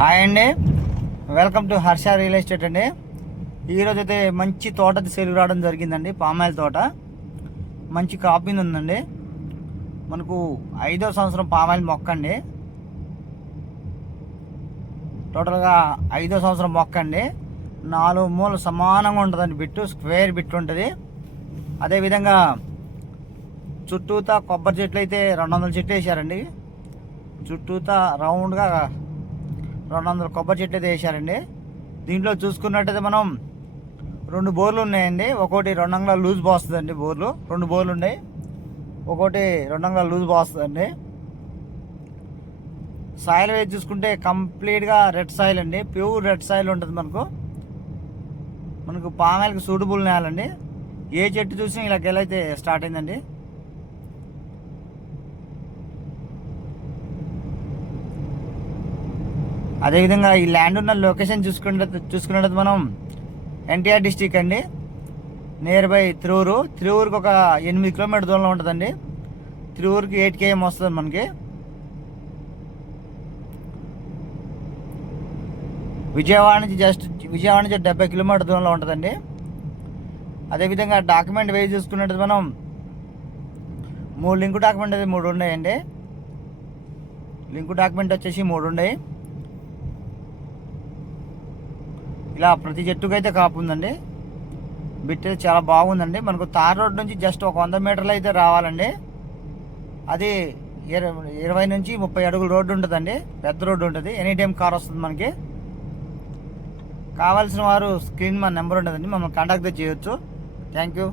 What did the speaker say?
Hi అండి, welcome to Harsha real estate అండి. ఈరోజు అయితే మంచి తోట సేల్కి రావడం జరిగిందండి. పామాయిల్ తోట మంచి క్రాపింగ్ ఉందండి. మనకు 5వ సంవత్సరం పామాయిల్ మొక్క అండి. టోటల్గా 5వ సంవత్సరం మొక్క అండి. 4 మూలలు సమానంగా ఉంటుందండి. బిట్టు స్క్వేర్ బిట్ ఉంటుంది. అదేవిధంగా చుట్టూతా కొబ్బరి చెట్లు అయితే 200 చెట్లు వేసారండి. చుట్టూతా రౌండ్గా 200 కొబ్బరి చెట్లు అయితే వేసారండి. దీంట్లో చూసుకున్నట్టయితే మనం 2 బోర్లు ఉన్నాయండి. ఒకటి 2 అంగుళాల లూజ్ పోస్తుందండి. బోర్లు 2 బోర్లు ఉన్నాయి. ఒకటి 2 అంగుళాల లూజ్ పోస్తుందండి. సాయిల్ వేసి చూసుకుంటే కంప్లీట్గా రెడ్ సాయిల్ అండి. ప్యూర్ రెడ్ సాయిల్ ఉంటుంది. మనకు పామాయిల్కి సూటబుల్ నేలండి. ఏ చెట్టు చూసి ఇలా గెలైతే స్టార్ట్ అయిందండి. అదేవిధంగా ఈ ల్యాండ్ ఉన్న లొకేషన్ చూసుకున్నట్టు మనం ఎన్టీఆర్ డిస్టిక్ అండి. నియర్ బై తిరువురుకి ఒక 8 కిలోమీటర్ దూరంలో ఉంటుందండి. తిరువురుకి 8 km వస్తుంది మనకి. విజయవాడ నుంచి 70 కిలోమీటర్ దూరంలో ఉంటుందండి. అదేవిధంగా డాక్యుమెంట్ వేసి చూసుకున్నట్టు మనం 3 లింక్ డాక్యుమెంట్ అయితే 3 ఉన్నాయండి. లింక్ డాక్యుమెంట్ వచ్చేసి 3 ఉన్నాయి. ఇలా ప్రతి చెట్టుకు అయితే కాపు ఉందండి. బిట్ అయితే చాలా బాగుందండి. మనకు తార్ రోడ్ నుంచి జస్ట్ ఒక 100 మీటర్లు అయితే రావాలండి. అది 20 నుంచి 30 అడుగుల రోడ్డు ఉంటుందండి. పెద్ద రోడ్డు ఉంటుంది. ఎనీ టైం కార్ వస్తుంది మనకి. కావాల్సిన వారు స్క్రీన్ మన నెంబర్ ఉంటుందండి. మమ్మల్ని కాంటాక్ట్ చేయొచ్చు. Thank you.